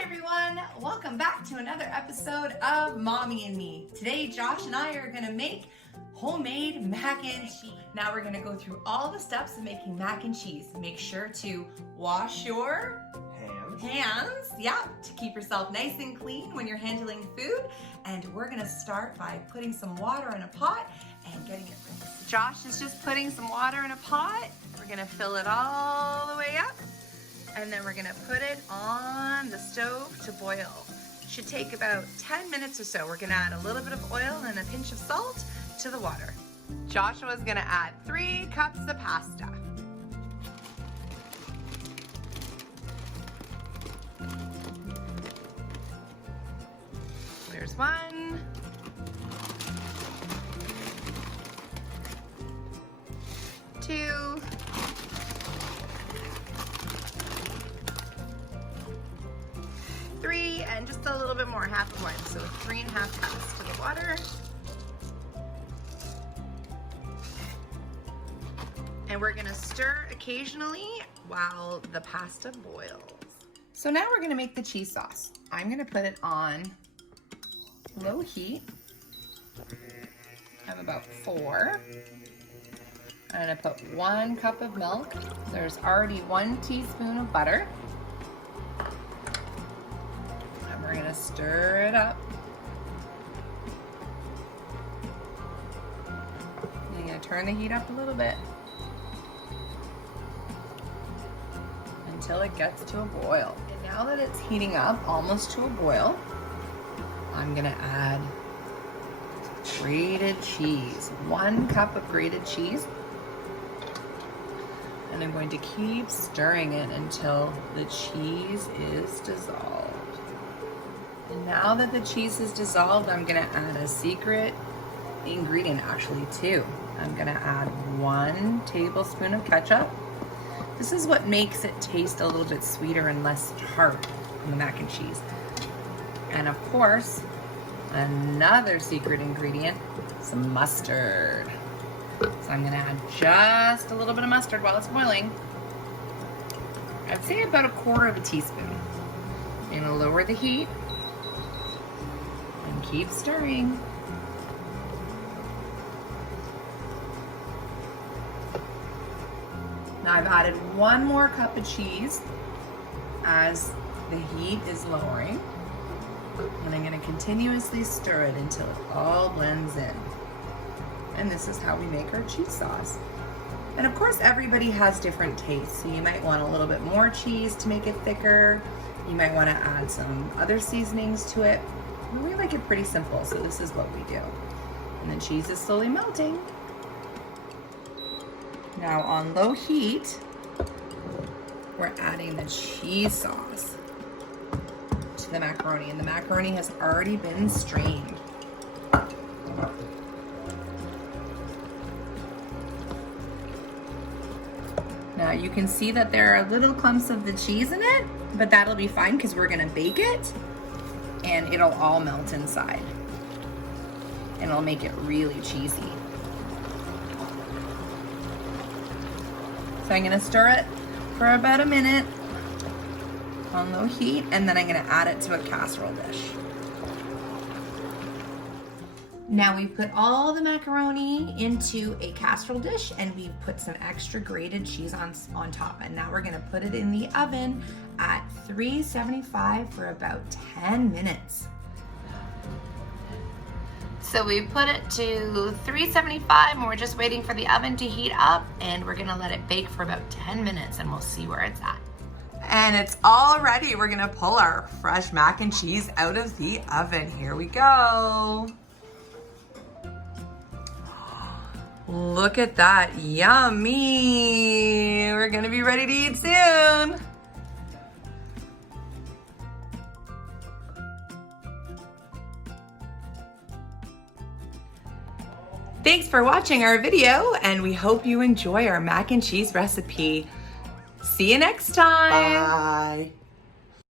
Hi everyone, welcome back to another episode of Mommy and Me. Today Josh and I are gonna make homemade mac and cheese. Now we're gonna go through all the steps of making mac and cheese. Make sure to wash your hands, to keep yourself nice and clean when you're handling food. And we're gonna start by putting some water in a pot and getting it ready. Josh is just putting some water in a pot. We're gonna fill it all the way up. And then we're gonna put it on the stove to boil. Should take about 10 minutes or so. We're gonna add a little bit of oil and a pinch of salt to the water. Joshua's gonna add 3 cups of pasta. There's 1. 2. 3, and just a little bit more, half of 1. So 3.5 cups to the water. And we're gonna stir occasionally while the pasta boils. So now we're gonna make the cheese sauce. I'm gonna put it on low heat. I have about 4. I'm gonna put 1 cup of milk. There's already 1 teaspoon of butter. We're gonna stir it up. I'm gonna turn the heat up a little bit until it gets to a boil. And now that it's heating up almost to a boil, I'm gonna add grated cheese. 1 cup of grated cheese. And I'm going to keep stirring it until the cheese is dissolved. And now that the cheese is dissolved, I'm gonna add a secret ingredient, actually 2. I'm gonna add 1 tablespoon of ketchup. This is what makes it taste a little bit sweeter and less tart in the mac and cheese. And of course, another secret ingredient, some mustard. So I'm gonna add just a little bit of mustard while it's boiling. I'd say about 1/4 teaspoon. I'm gonna lower the heat. Keep stirring. Now I've added 1 more cup of cheese as the heat is lowering. And I'm going to continuously stir it until it all blends in. And this is how we make our cheese sauce. And of course everybody has different tastes. So you might want a little bit more cheese to make it thicker. You might want to add some other seasonings to it. We like it pretty simple, so this is what we do. And the cheese is slowly melting. Now on low heat, we're adding the cheese sauce to the macaroni, and the macaroni has already been strained. Now you can see that there are little clumps of the cheese in it, but that'll be fine because we're gonna bake it. And it'll all melt inside. And it'll make it really cheesy. So I'm gonna stir it for about a minute on low heat, and then I'm gonna add it to a casserole dish. Now we've put all the macaroni into a casserole dish, and we've put some extra grated cheese on top. And now we're gonna put it in the oven at 375 for about 10 minutes. So we put it to 375 and we're just waiting for the oven to heat up, and we're gonna let it bake for about 10 minutes and we'll see where it's at. And it's all ready. We're gonna pull our fresh mac and cheese out of the oven. Here we go. Look at that, yummy. We're gonna be ready to eat soon. Thanks for watching our video, and we hope you enjoy our mac and cheese recipe. See you next time. Bye.